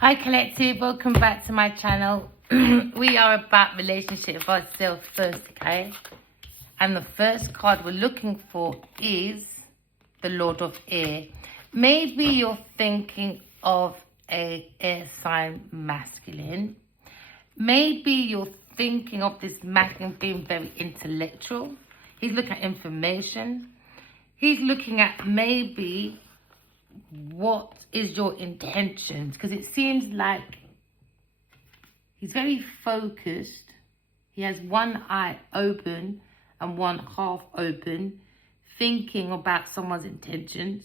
Hi Collective, welcome back to my channel. We are about relationship for ourselves first, okay? And the first card we're looking for is the Lord of Air. Maybe you're thinking of a air sign masculine. Maybe you're thinking of this masculine being very intellectual. He's looking at information. He's looking at maybe what is your intentions, because it seems like he's very focused. He has one eye open and one half open, thinking about someone's intentions.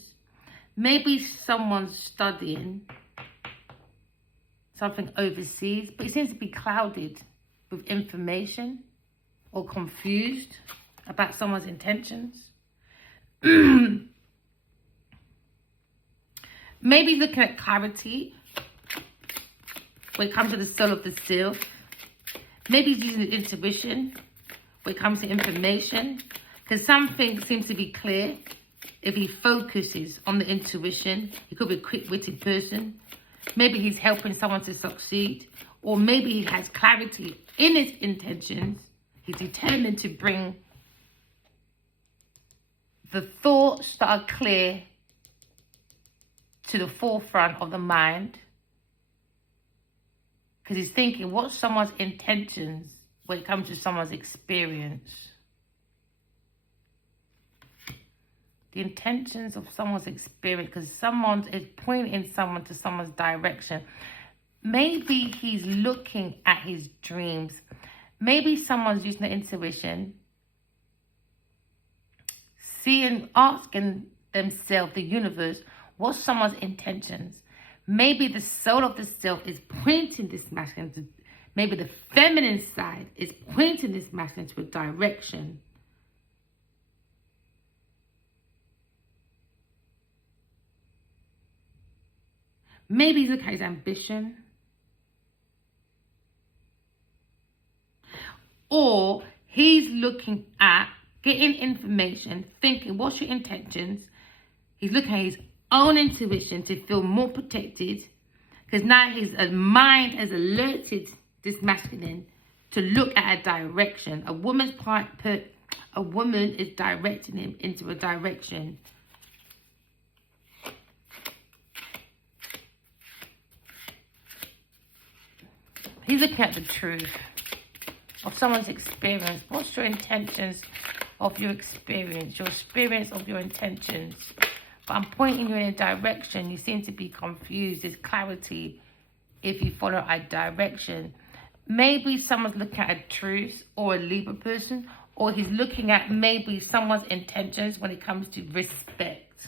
Maybe someone's studying something overseas, but it seems to be clouded with information or confused about someone's intentions. Maybe looking at clarity when it comes to the soul of the self. Maybe he's using intuition when it comes to information, because something seems to be clear if he focuses on the intuition. He could be a quick-witted person. Maybe he's helping someone to succeed, or maybe he has clarity in his intentions. He's determined to bring the thoughts that are clear to the forefront of the mind, because he's thinking what's someone's intentions when it comes to someone's experience. The intentions of someone's experience, because someone is pointing someone to someone's direction. Maybe he's looking at his dreams. Maybe someone's using their intuition, asking themselves, the universe, what's someone's intentions? Maybe the soul of the self is pointing this masculine to, maybe the feminine side is pointing this masculine to a direction. Maybe look at his ambition. Or he's looking at getting information, thinking, what's your intentions? He's looking at his own intuition to feel more protected, because now his mind has alerted this masculine to look at a direction. A woman is directing him into a direction. He's looking at the truth of someone's experience. What's your intentions of your experience of your intentions? But I'm pointing you in a direction. You seem to be confused. There's clarity if you follow a direction. Maybe someone's looking at a truth or a Libra person, or he's looking at maybe someone's intentions when it comes to respect.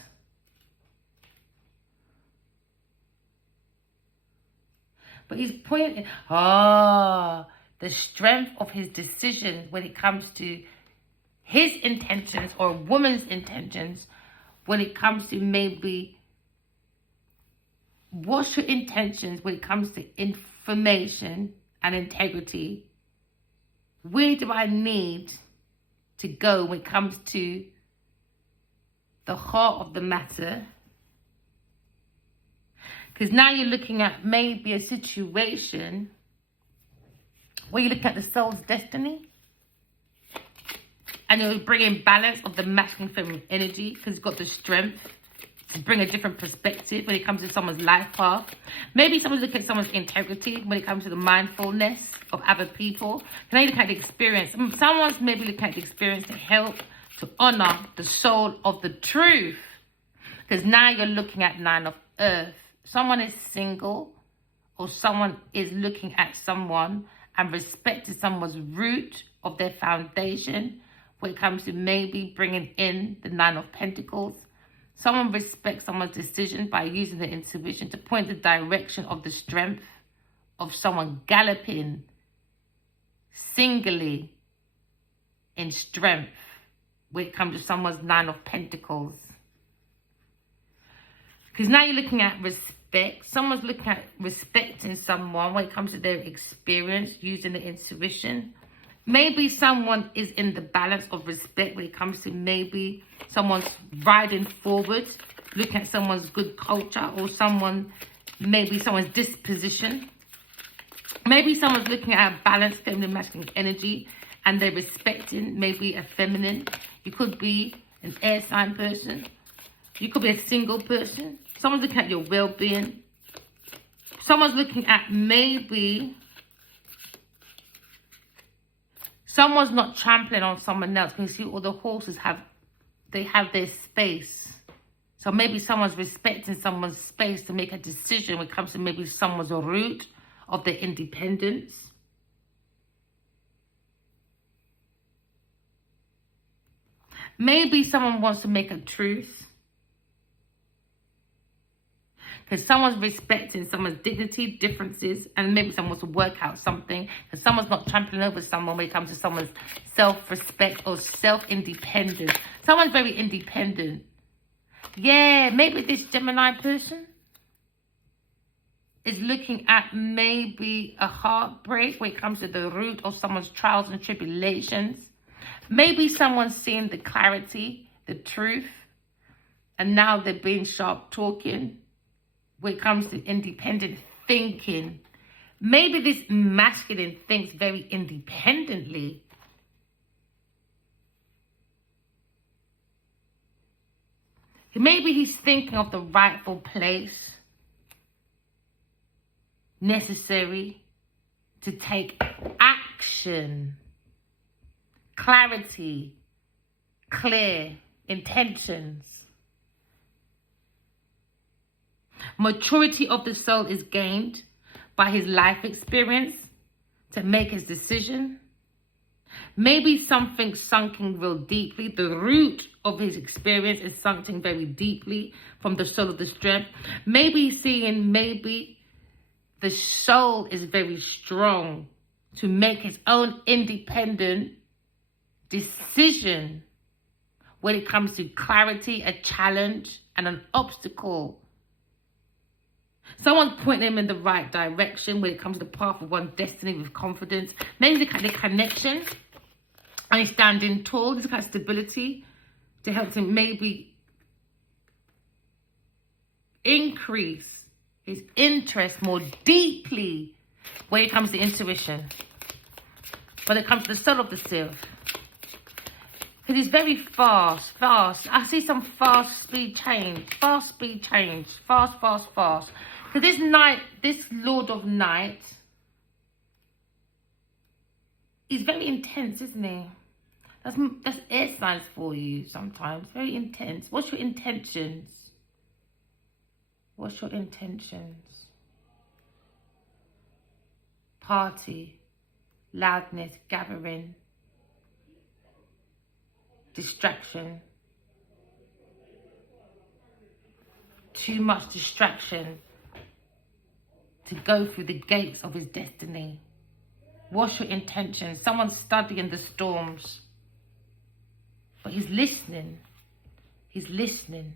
But he's pointing, the strength of his decision when it comes to his intentions or a woman's intentions, when it comes to maybe what's your intentions when it comes to information and integrity. Where do I need to go when it comes to the heart of the matter? Because now you're looking at maybe a situation where you look at the soul's destiny, and you're bringing balance of the masculine feminine energy, because you've got the strength to bring a different perspective when it comes to someone's life path. Maybe someone's looking at someone's integrity when it comes to the mindfulness of other people. Can I look at the experience? Someone's maybe looking at the experience to help to honor the soul of the truth, because now you're looking at Nine of Earth. Someone is single, or someone is looking at someone and respecting someone's root of their foundation when it comes to maybe bringing in the Nine of Pentacles. Someone respects someone's decision by using their intuition to point the direction of the strength of someone galloping singly in strength when it comes to someone's Nine of Pentacles. Because now you're looking at respect. Someone's looking at respecting someone when it comes to their experience, using the intuition. Maybe someone is in the balance of respect when it comes to maybe someone's riding forward, looking at someone's good culture, or someone maybe someone's disposition. Maybe someone's looking at a balanced feminine masculine energy and they're respecting maybe a feminine. You could be an air sign person. You could be a single person. Someone's looking at your well-being. Someone's looking at maybe someone's not trampling on someone else. Can you see all the horses have their space? So maybe someone's respecting someone's space to make a decision when it comes to maybe someone's route of their independence. Maybe someone wants to make a truce. Because someone's respecting someone's dignity, differences, and maybe someone wants to work out something. Because someone's not trampling over someone when it comes to someone's self-respect or self-independence. Someone's very independent. Yeah, maybe this Gemini person is looking at maybe a heartbreak when it comes to the root of someone's trials and tribulations. Maybe someone's seeing the clarity, the truth, and now they're being sharp talking when it comes to independent thinking. Maybe this masculine thinks very independently. Maybe he's thinking of the rightful place necessary to take action, clarity, clear intentions. Maturity of the soul is gained by his life experience to make his decision. Maybe something sunken real deeply. The root of his experience is sunken very deeply from the soul of the strength. Maybe seeing maybe the soul is very strong to make his own independent decision when it comes to clarity, a challenge, and an obstacle. Someone's pointing him in the right direction when it comes to the path of one's destiny with confidence. Maybe the connection and he's standing tall. This kind of stability to help him maybe increase his interest more deeply when it comes to intuition. When it comes to the soul of the self. Because he's very fast. I see some fast speed change. Fast. Because this Lord of Night, he's very intense, isn't he? That's air signs for you sometimes. Very intense. What's your intentions? What's your intentions? Party, loudness, gathering, distraction. Too much distraction to go through the gates of his destiny. What's your intention? Someone's studying the storms. But he's listening. He's listening.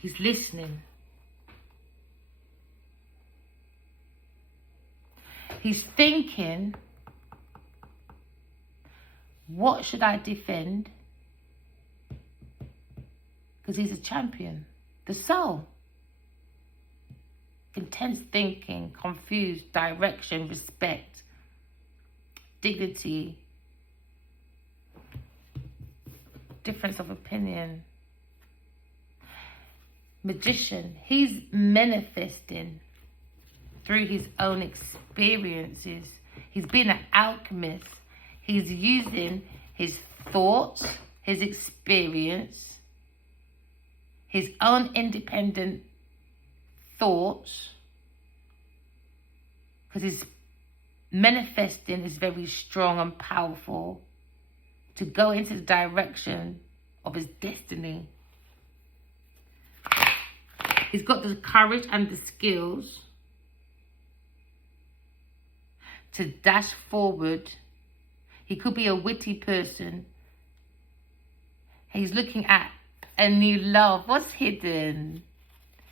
He's listening. He's thinking, what should I defend? Because he's a champion. The soul. Intense thinking, confused, direction, respect, dignity, difference of opinion. Magician, he's manifesting through his own experiences. He's been an alchemist. He's using his thoughts, his experience, his own independent thoughts, because his manifesting is very strong and powerful to go into the direction of his destiny. He's got the courage and the skills to dash forward. He could be a witty person. He's looking at a new love. What's hidden?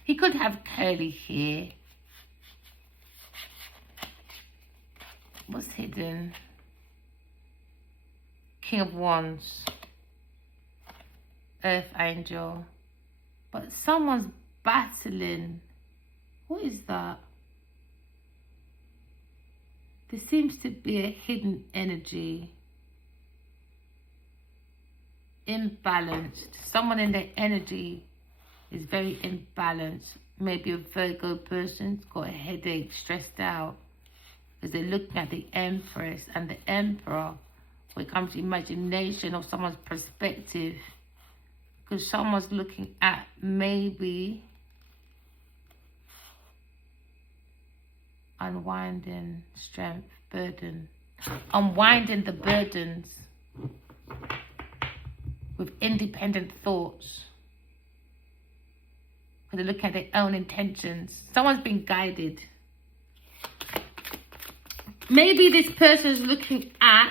He could have curly hair. What's hidden? King of Wands. Earth Angel. But someone's battling. What is that? There seems to be a hidden energy. Imbalanced. Someone in their energy is very imbalanced. Maybe a Virgo person's got a headache, stressed out, because they're looking at the Empress and the Emperor when it comes to imagination of someone's perspective. Because someone's looking at maybe unwinding strength, burden, unwinding the burdens with independent thoughts. Because they're looking at their own intentions. Someone's been guided. Maybe this person's looking at,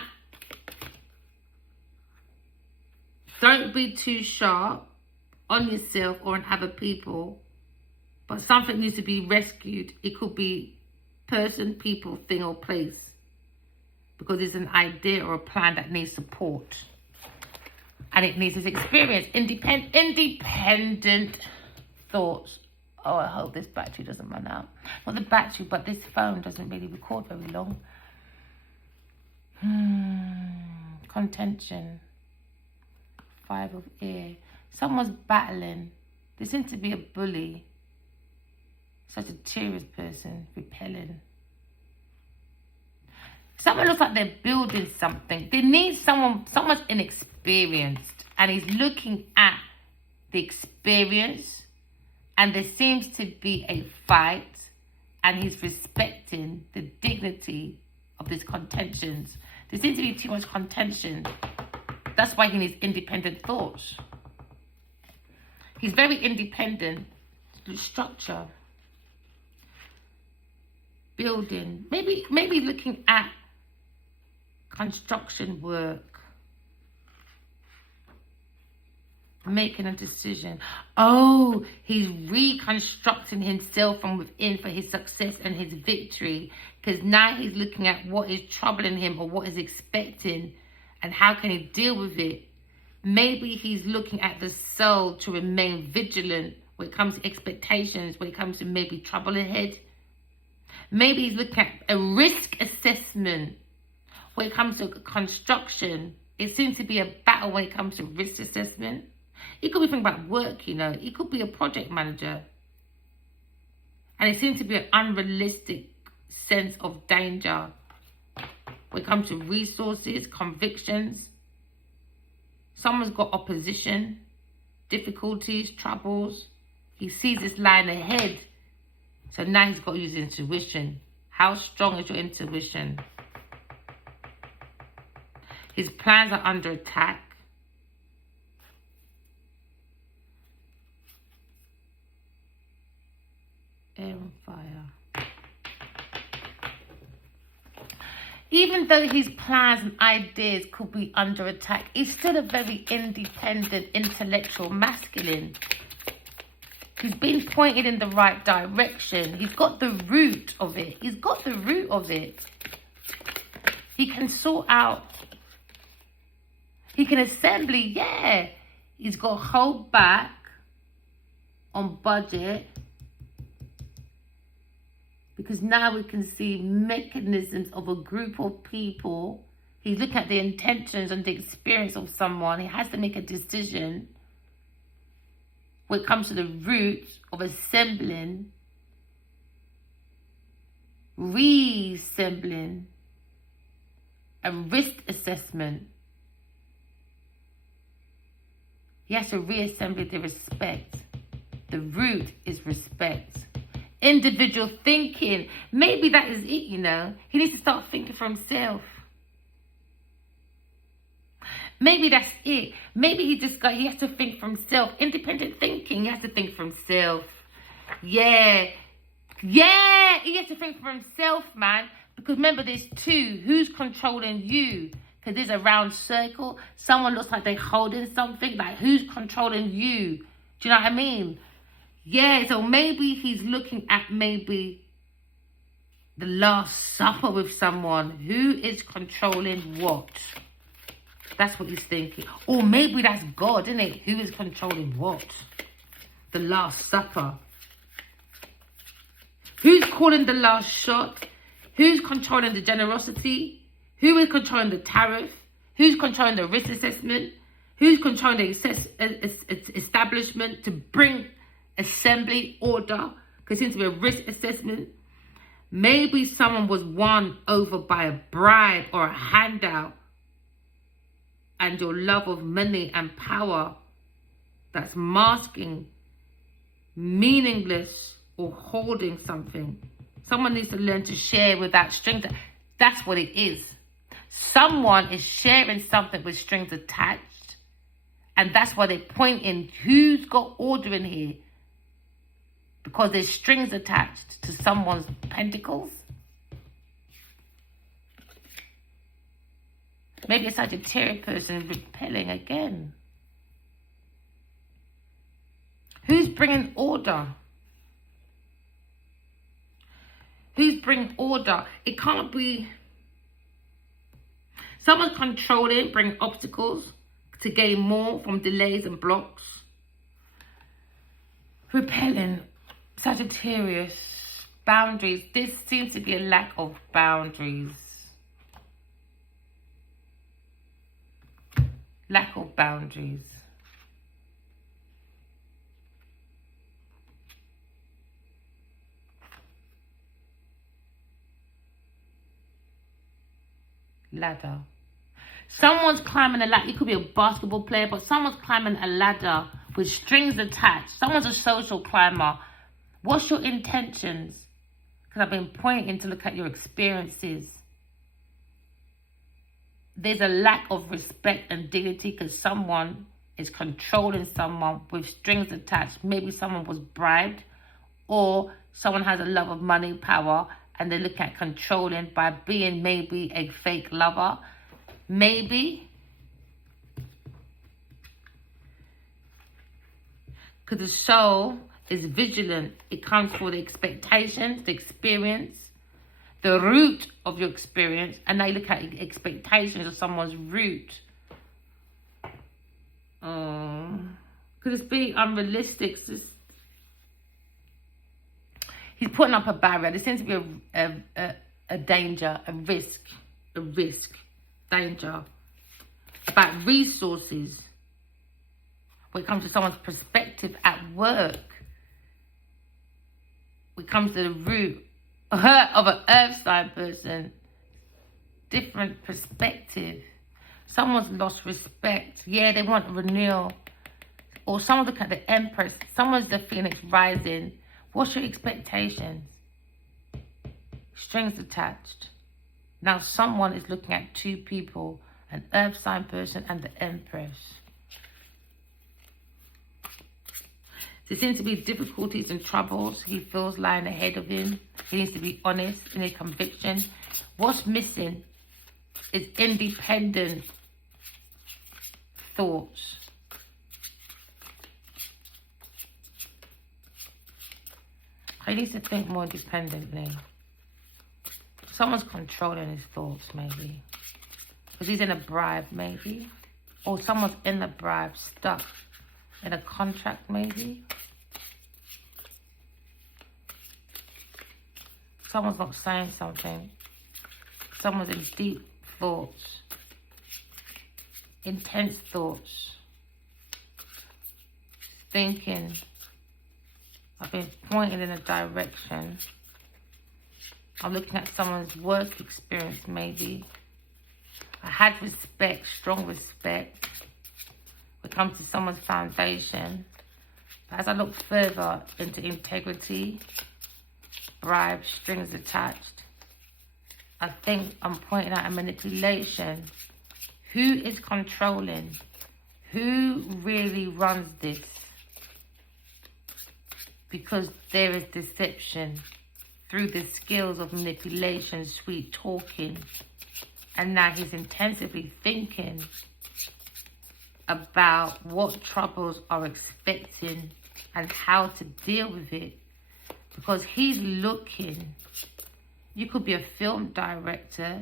don't be too sharp on yourself or on other people, but something needs to be rescued. It could be person, people, thing, or place, because it's an idea or a plan that needs support. And it needs this experience. Independent thoughts. Oh, I hope this battery doesn't run out. Not the battery, but this phone doesn't really record very long. Contention. 5 of air. Someone's battling. There seems to be a bully. Such a serious person. Repelling. Someone looks like they're building something. They need someone's inexperienced, and he's looking at the experience, and there seems to be a fight, and he's respecting the dignity of these contentions. There seems to be too much contention. That's why he needs independent thoughts. He's very independent. Structure. Building. Maybe looking at construction work. Making a decision. Oh, he's reconstructing himself from within for his success and his victory. Because now he's looking at what is troubling him or what is expecting, and how can he deal with it. Maybe he's looking at the soul to remain vigilant when it comes to expectations, when it comes to maybe trouble ahead. Maybe he's looking at a risk assessment when it comes to construction. It seems to be a battle when it comes to risk assessment. It could be thinking about work, you know. It could be a project manager. And it seems to be an unrealistic sense of danger when it comes to resources, convictions. Someone's got opposition, difficulties, troubles. He sees this line ahead. So now he's got to use intuition. How strong is your intuition? His plans are under attack. Air and fire. Even though his plans and ideas could be under attack, he's still a very independent, intellectual, masculine. He's been pointed in the right direction. He's got the root of it. He's got the root of it. He can sort out. He can assemble, yeah. He's got to hold back on budget. Because now we can see mechanisms of a group of people. He's looking at the intentions and the experience of someone. He has to make a decision when it comes to the roots of assembling, reassembling, and risk assessment. He has to reassemble the respect. The root is respect. Individual thinking. Maybe that is it, you know. He needs to start thinking for himself. Maybe that's it. Maybe he has to think for himself. Independent thinking. He has to think for himself. Yeah. Yeah. He has to think for himself, man. Because remember, there's two. Who's controlling you? Because there's a round circle. Someone looks like they're holding something. Like, who's controlling you? Do you know what I mean? Yeah, so maybe he's looking at maybe the Last Supper with someone. Who is controlling what? That's what he's thinking. Or maybe that's God, isn't it? Who is controlling what? The Last Supper. calling the last shot? Who's controlling the generosity? Who is controlling the tariff? Who's controlling the risk assessment? Who's controlling the establishment to bring assembly order? Because it seems to be a risk assessment. Maybe someone was won over by a bribe or a handout, and your love of money and power that's masking meaningless or holding something. Someone needs to learn to share without strings. That's what it is. Someone is sharing something with strings attached, and that's why they're pointing who's got order in here, because there's strings attached to someone's pentacles. Maybe a Sagittarius person repelling again. Who's bringing order? Who's bringing order? It can't be someone's controlling, bring obstacles to gain more from delays and blocks. Repelling, Sagittarius, boundaries. This seems to be a lack of boundaries. Lack of boundaries. Ladder. Someone's climbing a ladder. You could be a basketball player, but someone's climbing a ladder with strings attached. Someone's a social climber. What's your intentions? Because I've been pointing to look at your experiences. There's a lack of respect and dignity because someone is controlling someone with strings attached. Maybe someone was bribed, or someone has a love of money, power, and they look at controlling by being maybe a fake lover. Maybe. Because the soul is vigilant. It comes for the expectations, the experience, the root of your experience. And now you look at expectations of someone's root. Could this be unrealistic? He's putting up a barrier. There seems to be a danger, a risk, danger. About resources. When it comes to someone's perspective at work. When it comes to the root of an earth sign person. Different perspective. Someone's lost respect. Yeah, they want renewal. Or someone look at the Empress. Someone's the Phoenix rising. What's your expectations? Strings attached. Now someone is looking at two people, an earth sign person and the Empress. There seems to be difficulties and troubles he feels lying ahead of him. He needs to be honest in his conviction. What's missing is independent thoughts. He needs to think more independently. Someone's controlling his thoughts, maybe. Because he's in a bribe, maybe. Or someone's in the bribe, stuck in a contract, maybe. Someone's not saying something. Someone's in deep thoughts. Intense thoughts. Thinking. I've been pointing in a direction. I'm looking at someone's work experience, maybe. I had respect, strong respect. When it comes to someone's foundation. But as I look further into integrity, bribe, strings attached, I think I'm pointing out a manipulation. Who is controlling? Who really runs this? Because there is deception through the skills of manipulation, sweet talking. And now he's intensively thinking about what troubles are expecting and how to deal with it. Because he's looking, you could be a film director,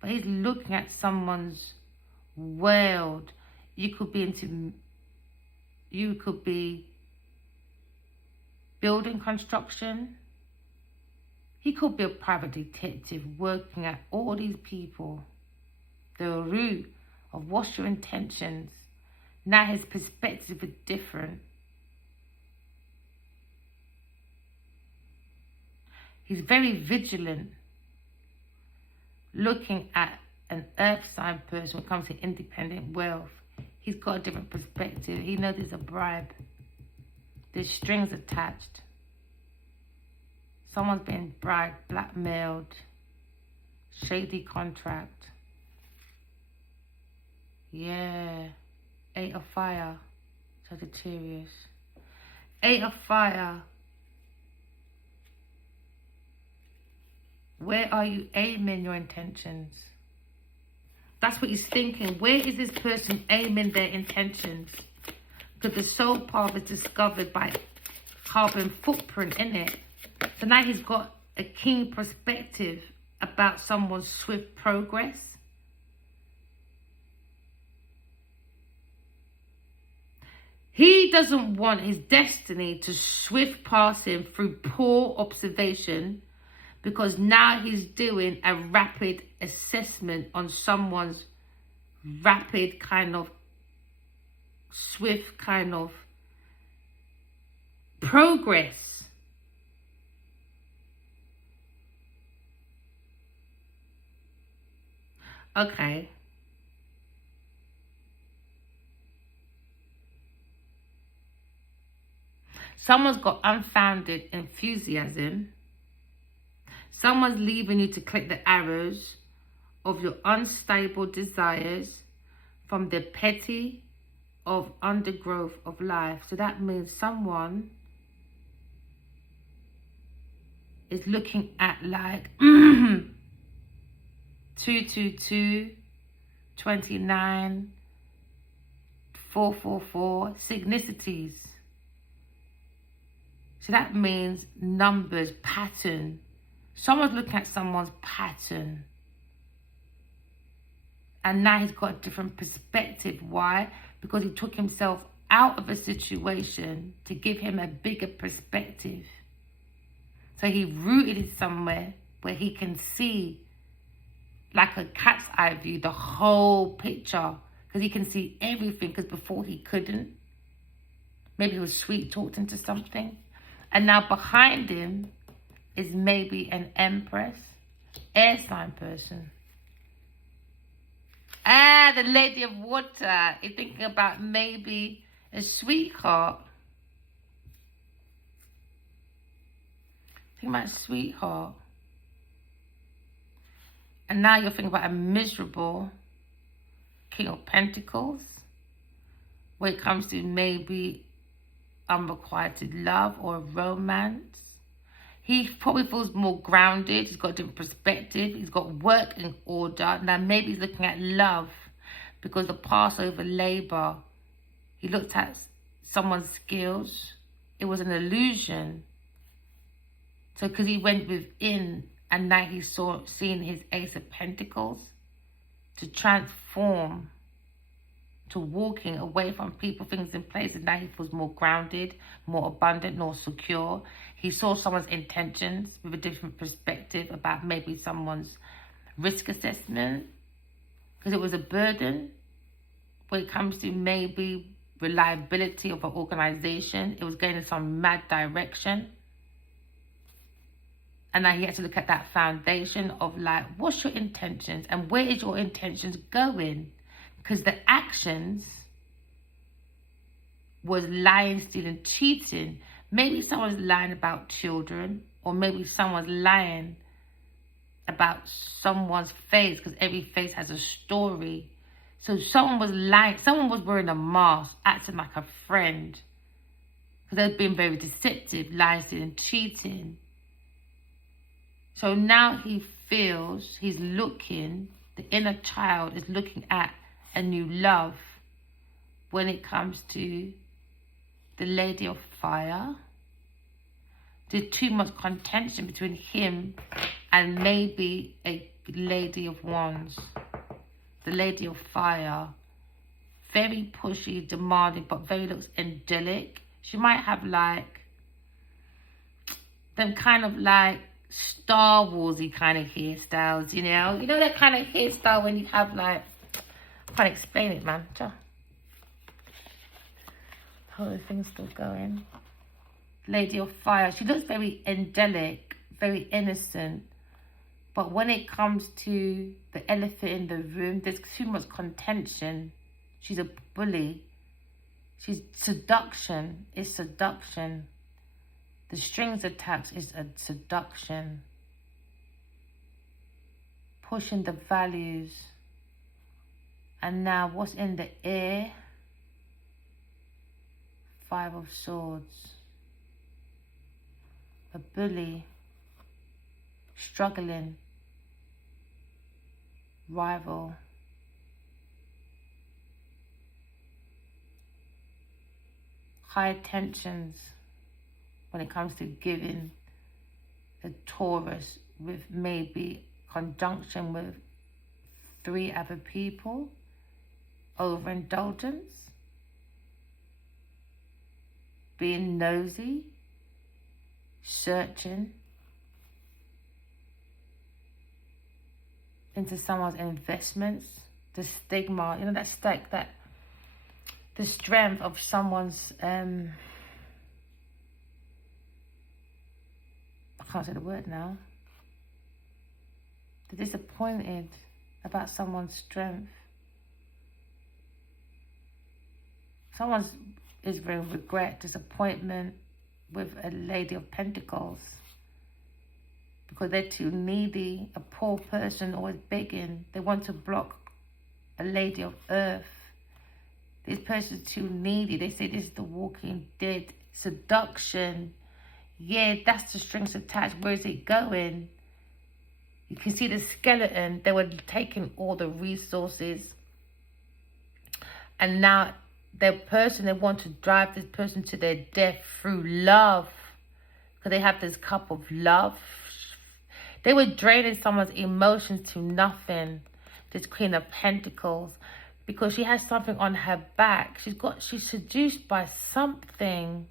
but he's looking at someone's world. You could be building construction. He could be a private detective working at all these people. The root of what's your intentions. Now his perspective is different. He's very vigilant, looking at an earth sign person when it comes to independent wealth. He's got a different perspective. He knows there's a bribe. There's strings attached. Someone's been bribed, blackmailed, shady contract. Yeah. 8 of Fire, Sagittarius. 8 of Fire. Where are you aiming your intentions? That's what he's thinking. Where is this person aiming their intentions? Because the soul path is discovered by carbon footprint in it. So now he's got a keen perspective about someone's swift progress. He doesn't want his destiny to swift pass him through poor observation, because now he's doing a rapid assessment on someone's rapid kind of swift kind of progress. Okay. Someone's got unfounded enthusiasm. Someone's leaving you to click the arrows of your unstable desires from the petty of undergrowth of life. So that means someone is looking at like 222, 29, 444, signicities. So that means numbers, pattern. Someone's looking at someone's pattern. And now he's got a different perspective. Why? Because he took himself out of a situation to give him a bigger perspective. So he rooted it somewhere where he can see, like a cat's eye view, the whole picture. Because he can see everything, because before he couldn't. Maybe he was sweet talked into something. And now behind him is maybe an empress, air sign person. Ah, the Lady of Water. You're thinking about maybe a sweetheart. Think about a sweetheart. And now you're thinking about a miserable King of Pentacles, when it comes to maybe unrequited love or romance. He probably feels more grounded. He's got a different perspective. He's got work in order. Now maybe he's looking at love, because the Passover labor, he looked at someone's skills. It was an illusion. So because he went within, and now he's seeing his Ace of Pentacles to transform, to walking away from people, things in place, and now he feels more grounded, more abundant, more secure. He saw someone's intentions with a different perspective about maybe someone's risk assessment, because it was a burden when it comes to maybe reliability of an organization. It was going in some mad direction. And now he had to look at that foundation of like, what's your intentions and where is your intentions going? Because the actions was lying, stealing, cheating. Maybe someone's lying about children, or maybe someone's lying about someone's face, because every face has a story. So someone was lying. Someone was wearing a mask, acting like a friend, because they've been very deceptive, lying, stealing, cheating. So now he feels he's looking, the inner child is looking at a new love when it comes to the Lady of Fire. There's too much contention between him and maybe a Lady of Wands. The Lady of Fire. Very pushy, demanding, but very looks angelic. She might have like them kind of like Star Warsy kind of hairstyles, you know? You know that kind of hairstyle when you have like, I can't explain it, man. Whole thing's still going. Lady of Fire. She looks very angelic, very innocent. But when it comes to the elephant in the room, there's too much contention. She's a bully. She's seduction. It's seduction. The strings attached is a seduction. Pushing the values. And now what's in the air? Five of Swords. A bully. Struggling. Rival. High tensions when it comes to giving. The Taurus with maybe conjunction with 3 other people. Overindulgence. Being nosy. Searching into someone's investments. The stigma, you know, that stack, that the strength of someone's I can't say the word now. They're disappointed about someone's strength. Someone's is very regret, disappointment with a Lady of Pentacles. Because they're too needy. A poor person always begging. They want to block a Lady of Earth. This person's too needy. They say this is the Walking Dead. Seduction. Yeah, that's the strings attached. Where is it going? You can see the skeleton. They were taking all the resources. And now their person, they want to drive this person to their death through love. Because they have this cup of love. They were draining someone's emotions to nothing. This Queen of Pentacles. Because she has something on her back. She's seduced by something.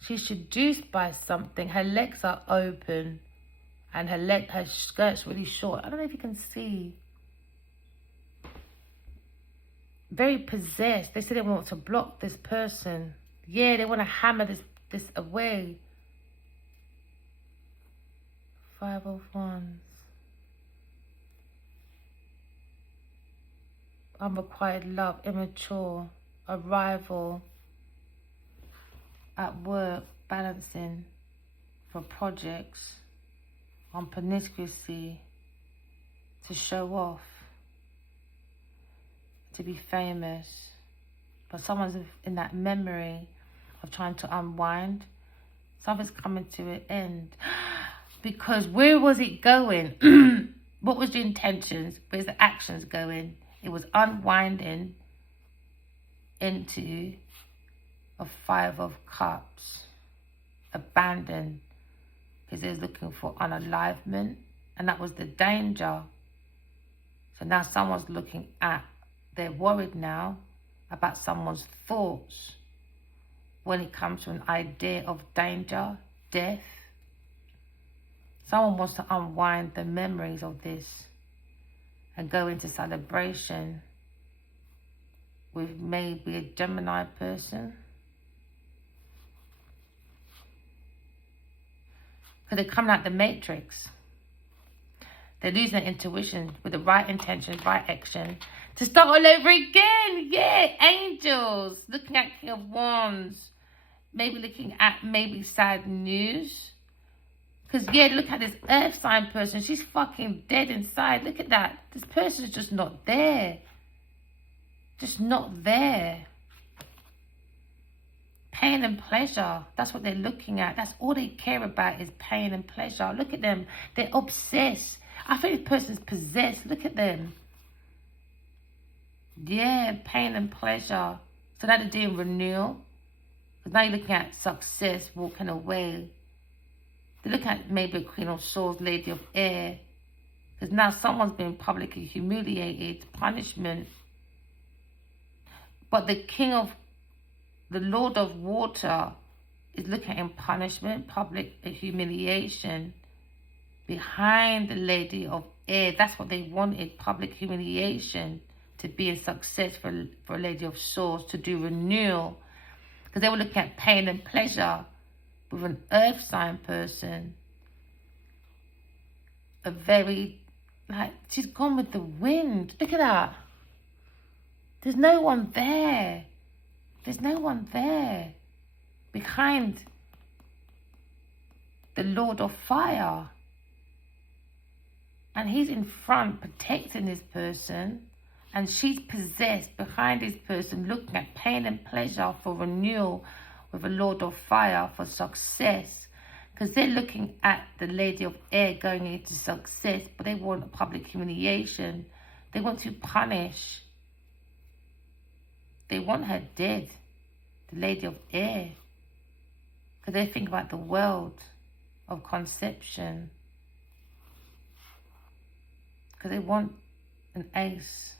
She's seduced by something. Her legs are open. And her skirt's really short. I don't know if you can see. Very possessed. They say they want to block this person. Yeah, they want to hammer this away. 5 of Wands. Unrequited love, immature, arrival, at work, balancing for projects, on promiscuity, to show off, to be famous. But someone's in that memory of trying to unwind. Something's coming to an end. Because where was it going? What was the intentions? Where's the actions going? It was unwinding into a 5 of Cups. Abandoned. Because they was looking for unalivement. And that was the danger. So now someone's looking at, they're worried now about someone's thoughts when it comes to an idea of danger, death. Someone wants to unwind the memories of this and go into celebration with maybe a Gemini person. Because they're coming out the matrix. They're losing their intuition with the right intention, right action to start all over again. Yeah, angels. Looking at King of Wands. Maybe looking at sad news. Because, yeah, look at this earth sign person. She's fucking dead inside. Look at that. This person's just not there. Just not there. Pain and pleasure. That's what they're looking at. That's all they care about is pain and pleasure. Look at them. They're obsessed. I think this person's possessed. Look at them. Yeah, pain and pleasure. So now they're doing renewal. Because now you're looking at success, walking away. They're looking at maybe a Queen of Swords, Lady of Air. Because now someone's been publicly humiliated, punishment. But the Lord of Water is looking at punishment, public humiliation. Behind the Lady of Air, that's what they wanted, public humiliation, to be a success for a Lady of Swords, to do renewal. Because they were looking at pain and pleasure with an earth sign person. A very, like, she's gone with the wind. Look at that. There's no one there. There's no one there. Behind the Lord of Fire. And he's in front protecting this person. And she's possessed behind this person, looking at pain and pleasure for renewal with a Lord of Fire for success. Because they're looking at the Lady of Air going into success, but they want a public humiliation. They want to punish. They want her dead, the Lady of Air. Because they think about the world of conception. Because they want an ace.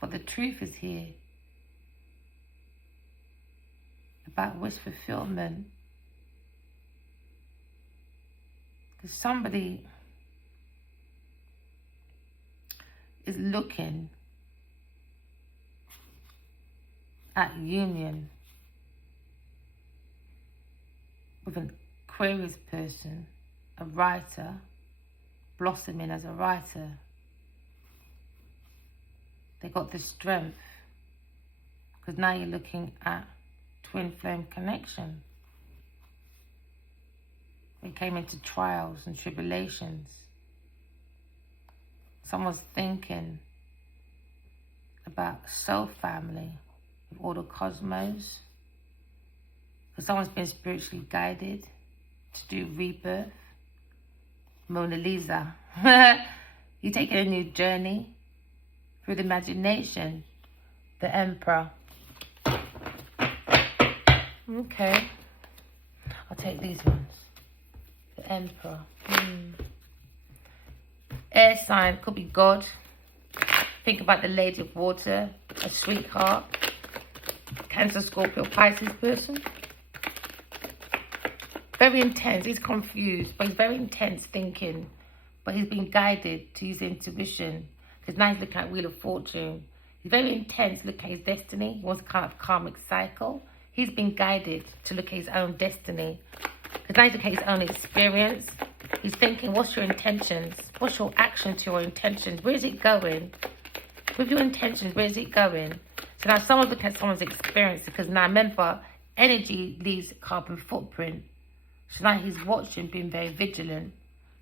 But the truth is here. About wish fulfillment. Because somebody is looking at union with an Aquarius person, a writer, blossoming as a writer. They got the strength. Because now you're looking at twin flame connection. They came into trials and tribulations. Someone's thinking about soul family with all the cosmos. Because someone's been spiritually guided to do rebirth. Mona Lisa. You're taking a new journey through the imagination. The Emperor. Okay. I'll take these ones. The Emperor. Air sign, could be God. Think about the Lady of Water, a sweetheart. Cancer, Scorpio, Pisces person. Very intense. He's confused, but he's very intense thinking. But he's been guided to his intuition. Because now he's looking at Wheel of Fortune. He's very intense, looking at his destiny. He wants a kind of karmic cycle. He's been guided to look at his own destiny. Because now he's looking at his own experience. He's thinking, what's your intentions? What's your action to your intentions? Where is it going? With your intentions, where is it going? So now someone's looking at someone's experience. Because now remember, energy leaves carbon footprint. So now he's watching, being very vigilant.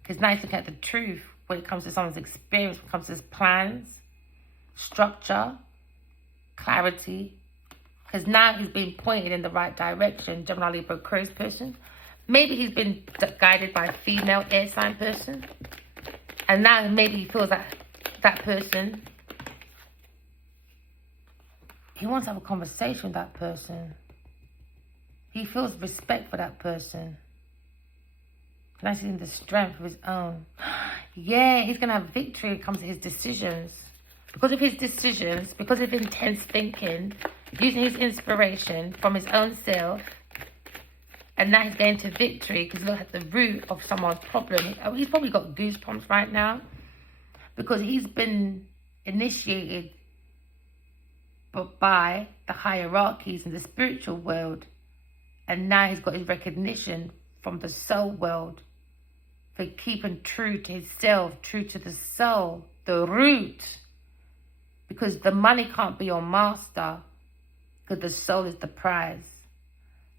Because now he's looking at the truth when it comes to someone's experience, when it comes to his plans, structure, clarity. Because now he's being pointed in the right direction. Gemini, Libra, Aquarius person. Maybe he's been guided by a female air sign person. And now maybe he feels that that person, he wants to have a conversation with that person. He feels respect for that person. And I see the strength of his own. Yeah, he's going to have victory when it comes to his decisions. Because of his decisions, because of intense thinking, using his inspiration from his own self. And now he's going to victory because look at the root of someone's problem. He's probably got goosebumps right now. Because he's been initiated by the hierarchies in the spiritual world. And now he's got his recognition from the soul world for keeping true to himself, true to the soul, the root. Because the money can't be your master, because the soul is the prize.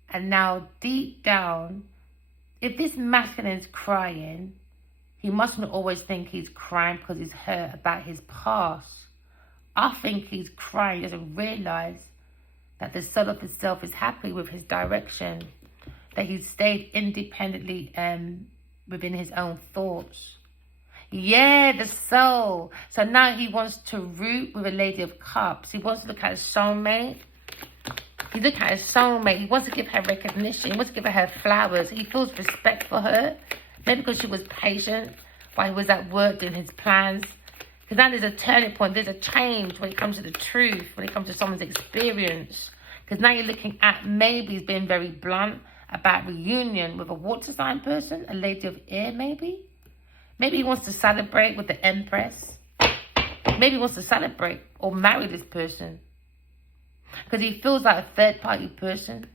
And now deep down, if this masculine is crying, he mustn't always think he's crying because he's hurt about his past. I think he's crying, he doesn't realize that the soul of himself is happy with his direction, that he stayed independently within his own thoughts. Yeah, the soul. So now he wants to root with a Lady of Cups. He wants to look at his soulmate. He's looking at his soulmate. He wants to give her recognition. He wants to give her flowers. He feels respect for her. Maybe because she was patient while he was at work doing his plans. Because now there's a turning point. There's a change when it comes to the truth, when it comes to someone's experience. Because now you're looking at maybe he's being very blunt about reunion with a water sign person, a lady of air maybe. Maybe he wants to celebrate with the Empress. Maybe he wants to celebrate or marry this person. Because he feels like a third party person.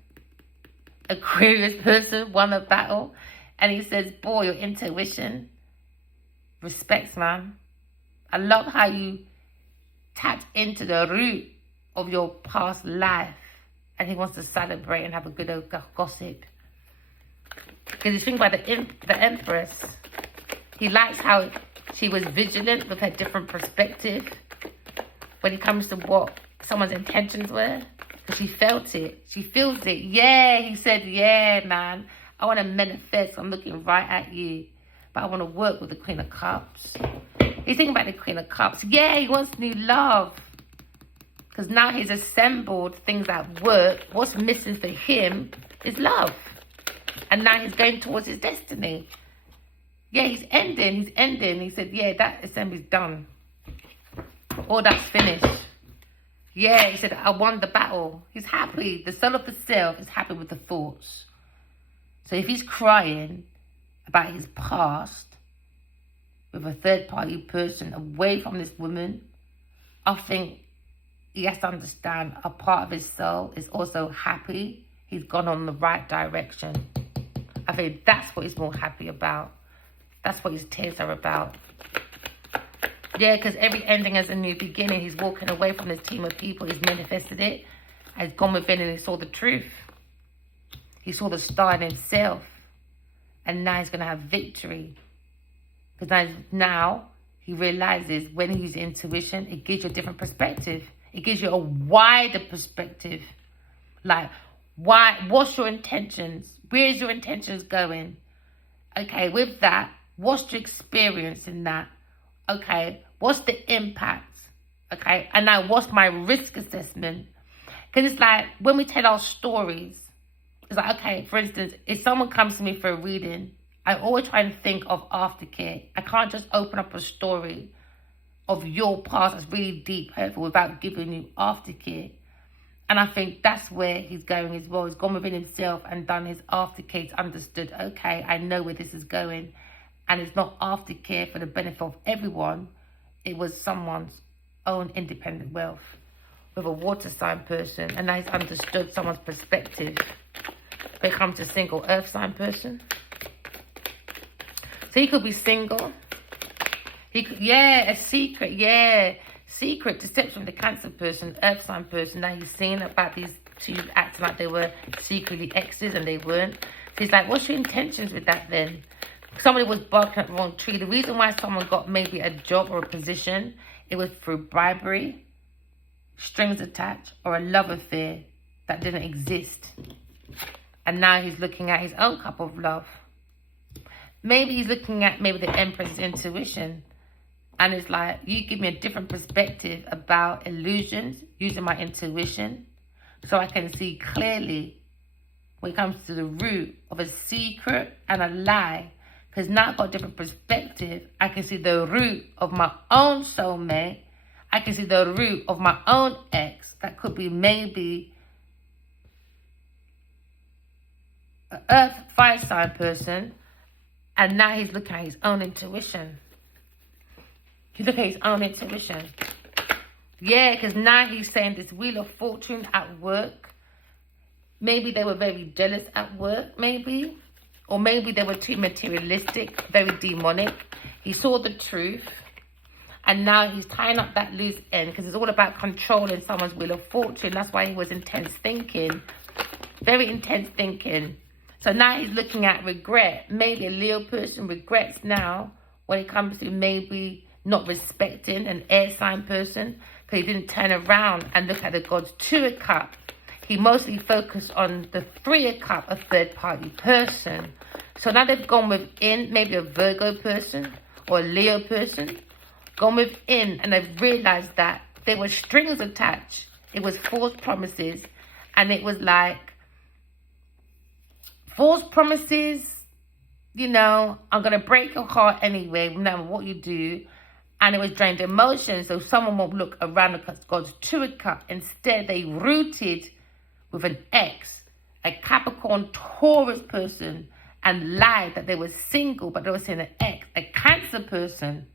Aquarius person won a battle. And he says, boy, your intuition. Respects, man. I love how you tapped into the root of your past life. And he wants to celebrate and have a good old gossip. Because you think about the Empress. He likes how she was vigilant with her different perspective when it comes to what someone's intentions were. Because she felt it. She feels it. Yeah, he said, yeah, man. I want to manifest. I'm looking right at you. But I want to work with the Queen of Cups. He's thinking about the Queen of Cups. Yeah, he wants new love. Because now he's assembled things that work. What's missing for him is love. And now he's going towards his destiny. Yeah, he's ending. He said, yeah, that assembly's done. All that's finished. Yeah, he said, I won the battle. He's happy. The soul of the self is happy with the thoughts. So if he's crying about his past with a third party person away from this woman, I think he has to understand a part of his soul is also happy. He's gone on the right direction. I think that's what he's more happy about. That's what his tears are about. Yeah, because every ending has a new beginning. He's walking away from this team of people. He's manifested it. He's gone within and he saw the truth. He saw the star in himself. And now he's going to have victory. Because now he realizes when he uses intuition, it gives you a different perspective. It gives you a wider perspective. Like, what's your intentions? Where's your intentions going? Okay, with that, what's your experience in that? Okay, what's the impact? Okay, and now what's my risk assessment? Because it's like, when we tell our stories, it's like, okay, for instance, if someone comes to me for a reading, I always try and think of aftercare. I can't just open up a story of your past that's really deep, hurtful, without giving you aftercare. And I think that's where he's going as well. He's gone within himself and done his aftercare. He's understood, okay, I know where this is going. And it's not aftercare for the benefit of everyone. It was someone's own independent wealth with a water sign person. And now he's understood someone's perspective. When it comes to single earth sign person. So he could be single. He could, yeah, a secret, yeah. Secret deception, the Cancer person, earth sign person. Now he's seeing about these two acting like they were secretly exes and they weren't. So he's like, what's your intentions with that then? Somebody was barking at the wrong tree. The reason why someone got maybe a job or a position, it was through bribery, strings attached, or a love affair that didn't exist. And now he's looking at his own cup of love. Maybe he's looking at maybe the Empress's intuition. And it's like, you give me a different perspective about illusions using my intuition. So I can see clearly when it comes to the root of a secret and a lie. Because now I've got a different perspective. I can see the root of my own soulmate. I can see the root of my own ex. That could be maybe an earth fire sign person. And now he's looking at his own intuition. He's looking at his own intuition. Yeah, because now he's saying this Wheel of Fortune at work. Maybe they were very jealous at work, maybe. Or maybe they were too materialistic, very demonic. He saw the truth. And now he's tying up that loose end. Because it's all about controlling someone's Wheel of Fortune. That's why he was intense thinking. Very intense thinking. So now he's looking at regret. Maybe a Leo person regrets now when it comes to maybe not respecting an air sign person. Because he didn't turn around and look at the God's Two of Cups. He mostly focused on the Three of Cups, a third party person. So now they've gone within, maybe a Virgo person or a Leo person. Gone within and they've realized that there were strings attached. It was false promises. And it was like, false promises, you know, I'm going to break your heart anyway, no matter what you do. And it was drained emotions. So someone won't look around the God's Two of Cups. Instead, they rooted with an ex a Capricorn Taurus person and lied that they were single, but they were saying an ex. A Cancer person,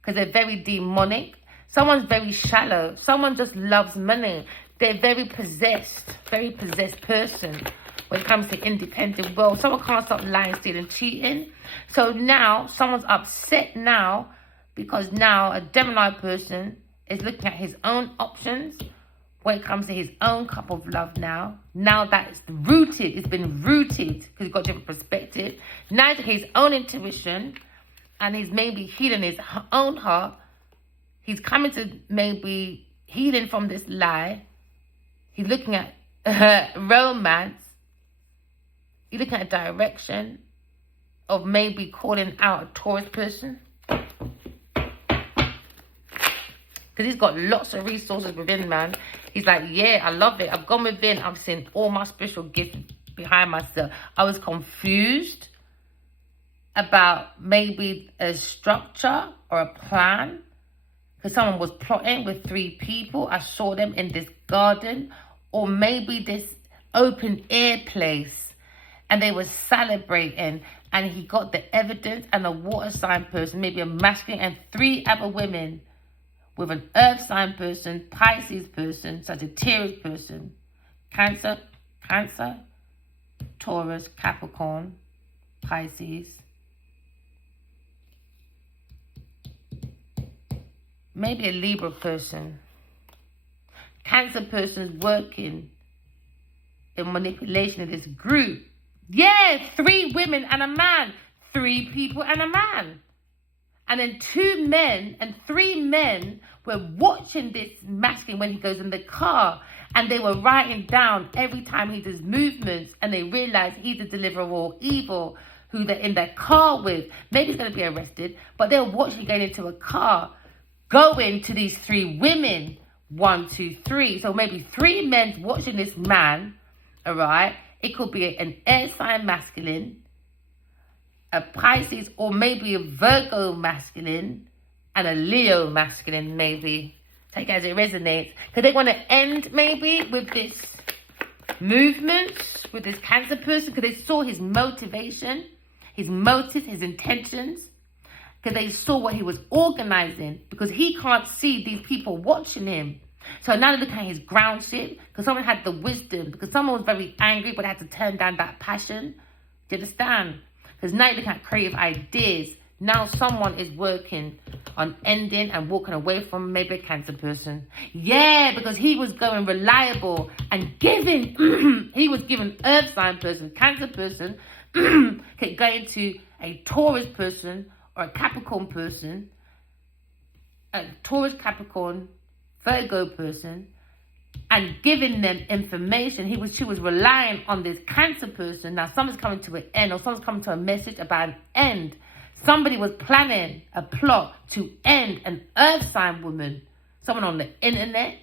because they're very demonic. Someone's very shallow. Someone just loves money. They're very possessed person when it comes to independent will. Someone can't stop lying, stealing, cheating. So now someone's upset now because now a Gemini person is looking at his own options when it comes to his own cup of love now. Now that it's rooted, it's been rooted because he's got a different perspective. Now he's his own intuition and he's maybe healing his own heart. He's coming to maybe healing from this lie. He's looking at romance. He's looking at direction of maybe calling out a Taurus person. Because he's got lots of resources within, man. He's like, yeah, I love it. I've gone within. I've seen all my spiritual gifts behind myself. I was confused about maybe a structure or a plan. Because someone was plotting with 3 people. I saw them in this garden. Or maybe this open air place. And they were celebrating. And he got the evidence and a water sign person. Maybe a masculine and 3 other women. With an earth sign person, Pisces person, Sagittarius person, Cancer, Taurus, Capricorn, Pisces. Maybe a Libra person. Cancer person is working in manipulation of this group. Yeah, 3 women and a man. 3 people and a man. And then 2 men and 3 men were watching this masculine when he goes in the car. And they were writing down every time he does movements. And they realized he's the deliverer of all evil who they're in their car with. Maybe he's going to be arrested. But they're watching going into a car. Going to these 3 women. 1, 2, 3. So maybe 3 men watching this man. Alright. It could be an air sign masculine. A Pisces or maybe a Virgo masculine and a Leo masculine maybe. Take it as it resonates. Because they want to end maybe with this movement, with this Cancer person. Because they saw his motivation, his motive, his intentions. Because they saw what he was organizing. Because he can't see these people watching him. So now they look at his groundship. Because someone had the wisdom. Because someone was very angry but had to turn down that passion. Do you understand? Because now you're looking at creative ideas. Now someone is working on ending and walking away from maybe a Cancer person. Yeah, because he was going reliable and giving. He was giving earth sign person, Cancer person, going to a Taurus person or a Capricorn person, a Taurus, Capricorn, Virgo person, and giving them information. She was relying on this Cancer person. Now someone's coming to an end, or someone's coming to a message about an end. Somebody was planning a plot to end an earth sign woman. Someone on the internet.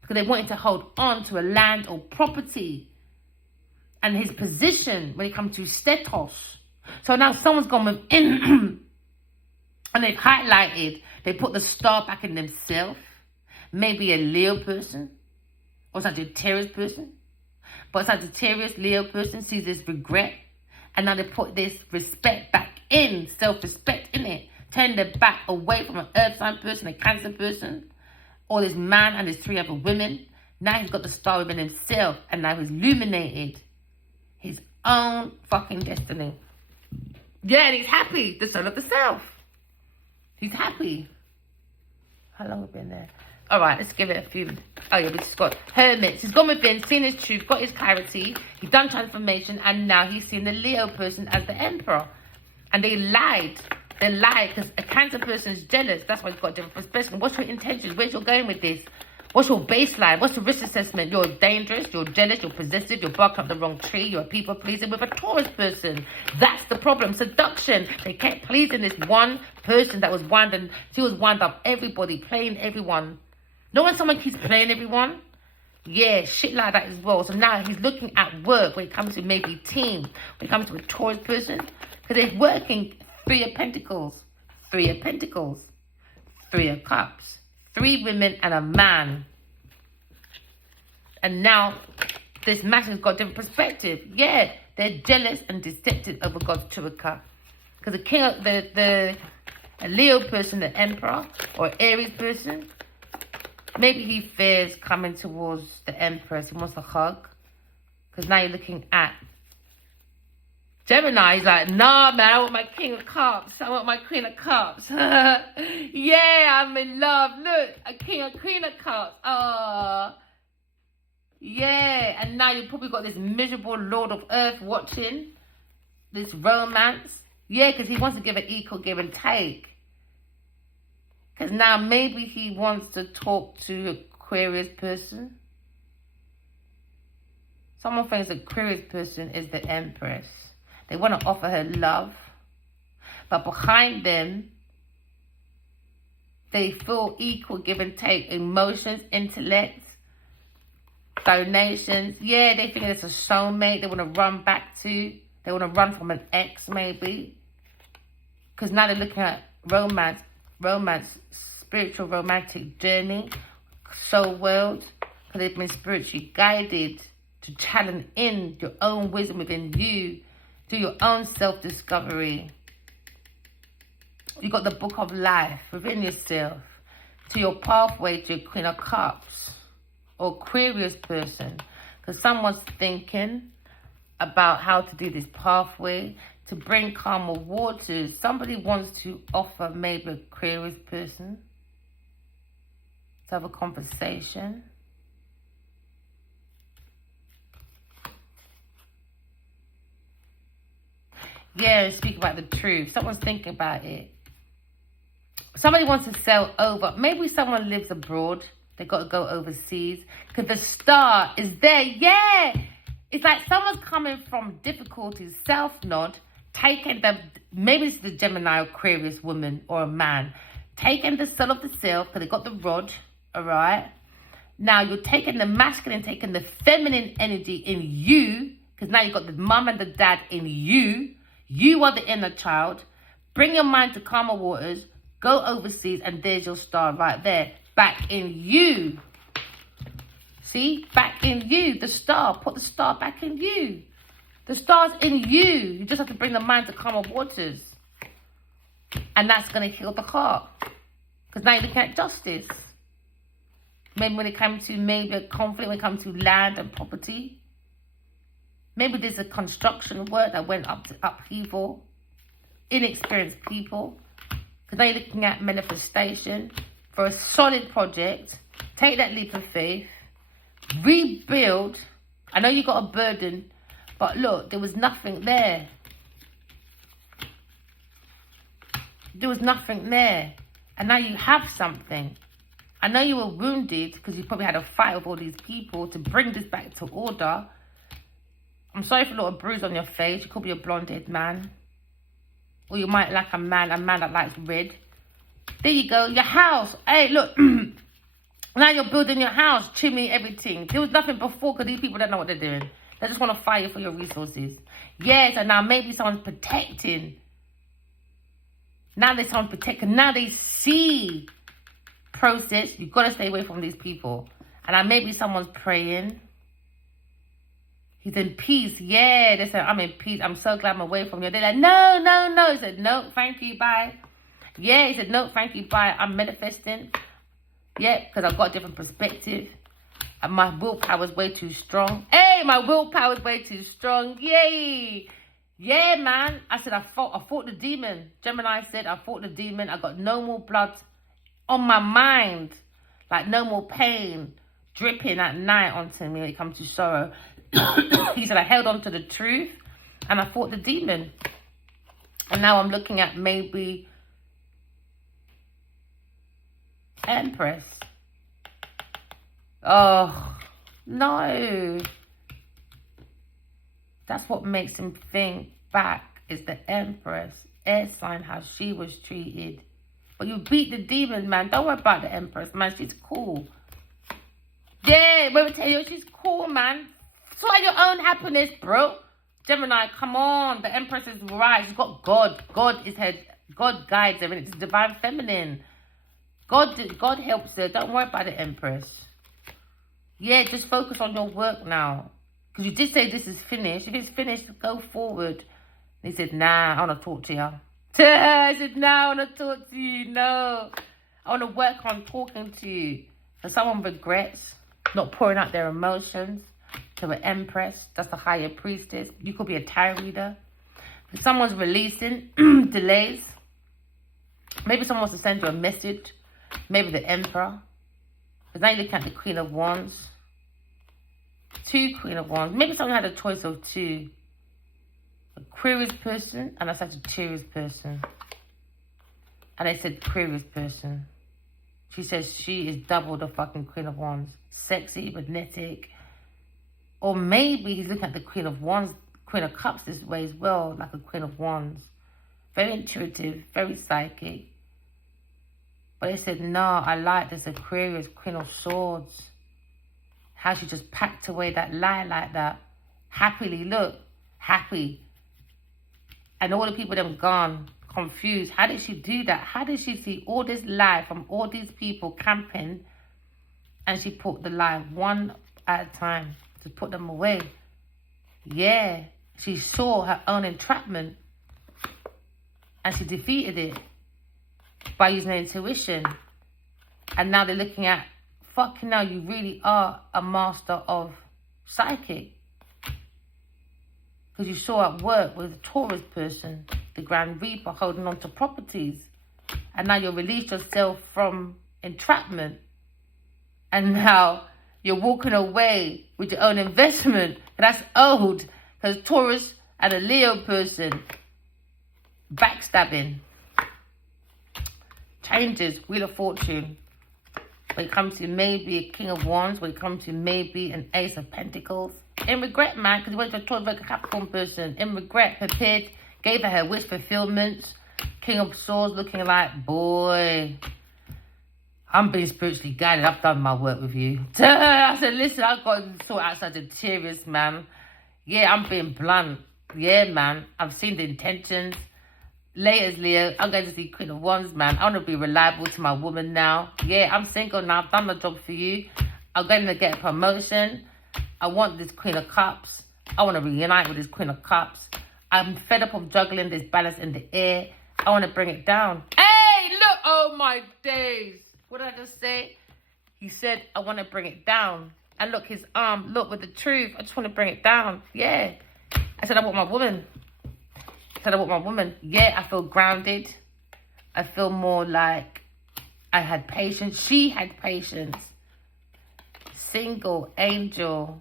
Because they wanted to hold on to a land or property. And his position when it comes to status. So now someone's gone within. And they've highlighted. They put the star back in themselves. Maybe a Leo person. Or Sagittarius person. But Sagittarius, Leo person sees this regret. And now they put this respect back in. Self-respect in it. Turn their back away from an earth sign person, a Cancer person. Or this man and his 3 other women. Now he's got the star within himself. And now he's illuminated his own fucking destiny. Yeah, and he's happy. The son of the self. He's happy. How long have we been there? Alright, let's give it a few. Oh yeah, we've got Hermit. He's gone within, seen his truth, got his clarity. He's done transformation, and now he's seen the Leo person as the Emperor. And they lied. They lied because a Cancer person is jealous. That's why he's got a different perspective. What's your intentions? Where's you're going with this? What's your baseline? What's your risk assessment? You're dangerous, you're jealous, you're possessive, you're barking up the wrong tree, you're a people pleaser with a Taurus person. That's the problem. Seduction. They kept pleasing this one person that was winding. She was wound up everybody, playing everyone. Know when someone keeps playing everyone? Yeah, shit like that as well. So now he's looking at work when it comes to maybe team. When it comes to a Taurus person. Because they're working 3 of Pentacles. 3 of Pentacles. 3 of Cups. 3 women and a man. And now this masculine's got a different perspective. Yeah, they're jealous and deceptive over God's Turaka. Because the king, the Leo person, the emperor, or Aries person, maybe he fears coming towards the empress. He wants a hug. Because now you're looking at Gemini. He's like, nah, man, I want my king of cups. I want my queen of cups. Yeah, I'm in love. Look, a king of queen of cups. Yeah, and now you've probably got this miserable Lord of Earth watching this romance. Yeah, because he wants to give an equal give and take. Because now maybe he wants to talk to Aquarius person. Someone thinks Aquarius person is the Empress. They want to offer her love. But behind them, they feel equal give and take. Emotions, intellect, donations. Yeah, they think it's a soulmate they want to run back to. They want to run from an ex maybe. Because now they're looking at romance, spiritual romantic journey, soul world. Because they've been spiritually guided to challenge in your own wisdom within you. Do your own self-discovery. You got the book of life within yourself. To your pathway to your Queen of Cups. Or Aquarius person. Because someone's thinking about how to do this pathway to bring calmer waters. Somebody wants to offer maybe Aquarius person to have a conversation. Yeah, speak about the truth. Someone's thinking about it. Somebody wants to sell over. Maybe someone lives abroad. They got to go overseas. Because the star is there. Yeah. It's like someone's coming from difficulties. Self-nod. Taking the... Maybe it's the Gemini Aquarius woman or a man. Taking the soul of the self. Because they got the rod. Alright. Now you're taking the masculine. Taking the feminine energy in you. Because now you've got the mum and the dad in you. You are the inner child. Bring your mind to calmer waters. Go overseas and there's your star right there. Back in you. See? Back in you. The star. Put the star back in you. The star's in you. You just have to bring the mind to calmer waters. And that's going to heal the heart. Because now you're looking at justice. Maybe when it comes to maybe a conflict, when it comes to land and property. Maybe there's a construction work that went up to upheaval. Inexperienced people. Because now you're looking at manifestation for a solid project. Take that leap of faith. Rebuild. I know you got a burden. But look, there was nothing there. There was nothing there. And now you have something. I know you were wounded because you probably had a fight with all these people to bring this back to order. I'm sorry for a little bruise on your face. You could be a blonde-haired man. Or you might like a man that likes red. There you go. Your house. Hey, look. Now you're building your house. Chimney, everything. There was nothing before because these people don't know what they're doing. They just want to fire for your resources. Yes, and now maybe someone's protecting. Now there's someone protecting. Now they see process. You've got to stay away from these people. And now maybe someone's praying. He's in peace. Yeah, they said, I'm in peace. I'm so glad I'm away from you. They're like, no, no, no. He said, no, thank you, bye. Yeah, he said, no, thank you, bye. I'm manifesting. Yeah, because I've got a different perspective. And my willpower is way too strong. Hey, my willpower is way too strong. Yay. Yeah, man. I said, I fought the demon. Gemini said, I fought the demon. I got no more blood on my mind. Like, no more pain dripping at night onto me when it comes to sorrow. He said, I held on to the truth and I fought the demon. And now I'm looking at maybe Empress. Oh, no. That's what makes him think back is the Empress. Air sign, how she was treated. But you beat the demon, man. Don't worry about the Empress, man. She's cool. Yeah, let me tell you, she's cool, man. Sort your own happiness, bro. Gemini, come on. The Empress is right. She's got God. God is her. God guides her. And it's divine feminine. God helps her. Don't worry about the Empress. Yeah, just focus on your work now. Because you did say this is finished. If it's finished, go forward. And he said, nah, I want to talk to you. I said, nah, I want to talk to you. No. I want to work on talking to you. So someone regrets not pouring out their emotions to an empress. That's the higher priestess. You could be a tarot reader. If someone's releasing delays. Maybe someone wants to send you a message. Maybe the emperor. Because now you're looking at the Queen of Wands. 2 Queen of Wands. Maybe someone had a choice of 2. Aquarius person and a Sagittarius person. And they said Aquarius person. She says she is double the fucking Queen of Wands. Sexy, magnetic. Or maybe he's looking at the Queen of Wands, Queen of Cups this way as well, like a Queen of Wands. Very intuitive, very psychic. But they said, no, I like this Aquarius, Queen of Swords. How she just packed away that lie like that. Happily, look. Happy. And all the people them gone, confused. How did she do that? How did she see all this lie from all these people camping? And she put the lie one at a time to put them away. Yeah. She saw her own entrapment. And she defeated it by using her intuition. And now they're looking at, fucking hell, you really are a master of psychic. Because you saw at work with a Taurus person, the Grand Reaper, holding on to properties. And now you released yourself from entrapment. And now you're walking away with your own investment. And that's old. Because Taurus and a Leo person, backstabbing. Changes, Wheel of Fortune. When it comes to maybe a King of Wands, when it comes to maybe an Ace of Pentacles. In regret, man, because he went to a Taurus Capricorn person. In regret, prepared, gave her wish fulfillment. King of Swords looking like, boy, I'm being spiritually guided. I've done my work with you. I said, listen, I've got to sort out Sagittarius, man. Yeah, I'm being blunt. Yeah, man, I've seen the intentions. Laters, Leo, I'm going to see Queen of Wands, man. I want to be reliable to my woman now. Yeah, I'm single now. I've done my job for you. I'm going to get a promotion. I want this Queen of Cups. I want to reunite with this Queen of Cups. I'm fed up of juggling this balance in the air. I want to bring it down. Hey, look. Oh, my days. What did I just say? He said, I want to bring it down. And look, his arm. Look, with the truth. I just want to bring it down. Yeah. I said, I want my woman. I want my woman. Yeah, I feel grounded. I feel more like I had patience. She had patience. Single, angel.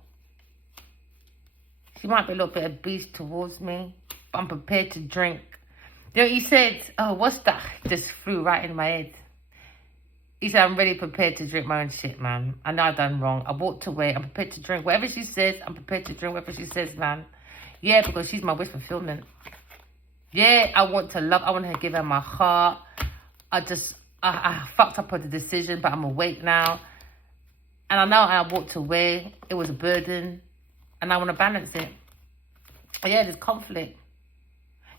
She might be a little bit of beast towards me, but I'm prepared to drink. You know, he said, oh, what's that? Just flew right in my head. He said, I'm really prepared to drink my own shit, man. I know I've done wrong. I walked away. I'm prepared to drink. Whatever she says, I'm prepared to drink whatever she says, man. Yeah, because she's my wish fulfillment. Yeah, I want to love. I want to give her my heart. I fucked up on the decision, but I'm awake now. And I know I walked away. It was a burden. And I want to balance it. Yeah, there's conflict.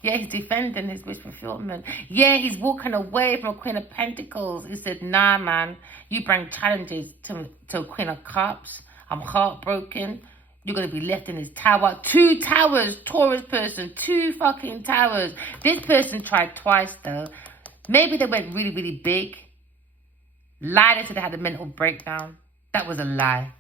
Yeah, he's defending his wish fulfillment. Yeah, he's walking away from a Queen of Pentacles. He said, nah, man. You bring challenges to a Queen of Cups. I'm heartbroken. You're going to be left in this tower. 2 towers. Taurus person. 2 fucking towers. This person tried twice, though. Maybe they went really, really big. Lied and said they had a mental breakdown. That was a lie.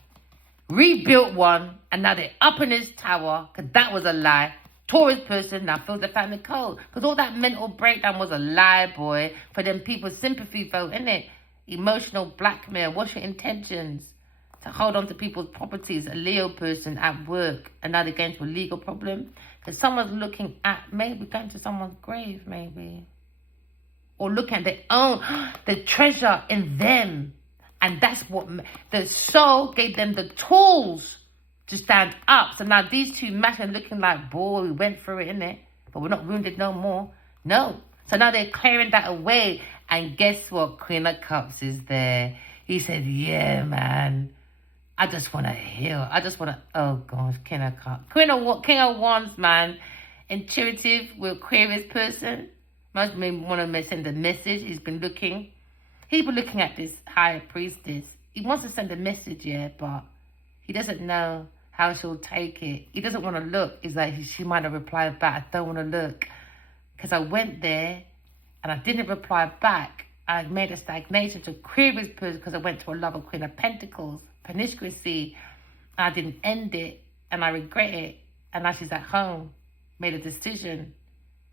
Rebuilt one. And now they're up in this tower. Because that was a lie. Taurus person now feels the family cold. Because all that mental breakdown was a lie, boy. For them people's sympathy vote, innit? Emotional blackmail. What's your intentions? To hold on to people's properties, a Leo person at work, and now they're going to a legal problem. Because someone's looking at, maybe going to someone's grave, maybe. Or looking at their own, the treasure in them. And that's what, the soul gave them the tools to stand up. So now these 2 matching looking like, boy, we went through it, innit? But we're not wounded no more. No. So now they're clearing that away. And guess what? Queen of Cups is there. He said, yeah, man. I just want to heal. I just want to, oh gosh, King of Cups. King of Wands, man. Intuitive with Aquarius person. Must want to send a message. He's been looking at this higher priestess. He wants to send a message, yeah, but he doesn't know how she'll take it. He doesn't want to look. It's like she might have replied back, I don't want to look. Because I went there and I didn't reply back. I made a stagnation to Aquarius person because I went to a love of Queen of Pentacles, promiscuity, and I didn't end it, and I regret it. And now she's at home, made a decision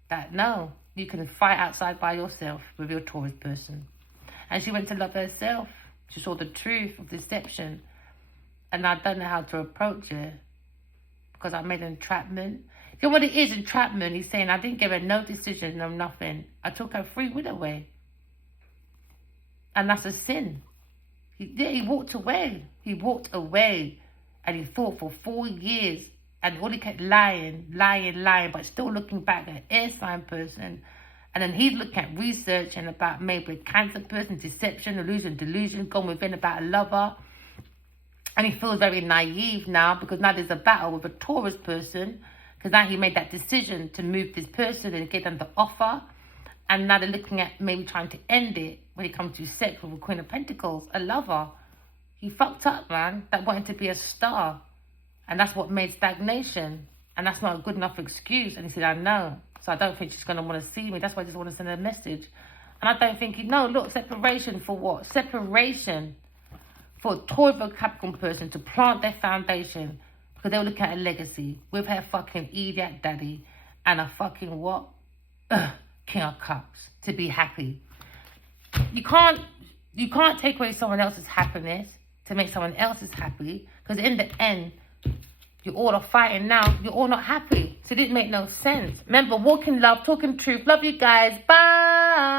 that no, you can fight outside by yourself with your Taurus person. And she went to love herself. She saw the truth of deception. And I don't know how to approach her because I made an entrapment. You know what it is, entrapment? He's saying I didn't give her no decision, no nothing. I took her free will away. And that's a sin. He walked away. He walked away. And he thought for 4 years. And all he kept lying, but still looking back at an air sign person. And then he's looking at researching about maybe a Cancer person, deception, illusion, delusion, gone within about a lover. And he feels very naive now because now there's a battle with a Taurus person. Because now he made that decision to move this person and get them the offer. And now they're looking at maybe trying to end it when it comes to sex with a Queen of Pentacles, a lover. He fucked up, man. That wanted to be a star. And that's what made stagnation. And that's not a good enough excuse. And he said, I know. So I don't think she's going to want to see me. That's why I just want to send her a message. And I don't think, no, look, separation for what? Separation for a Taurus Capricorn person to plant their foundation. Because they'll look at a legacy with her fucking idiot daddy and a fucking what? King of Cups to be happy. You can't take away someone else's happiness to make someone else's happy. Because in the end, you all are fighting now. You're all not happy. So it didn't make no sense. Remember, walking love, talking truth. Love you guys. Bye.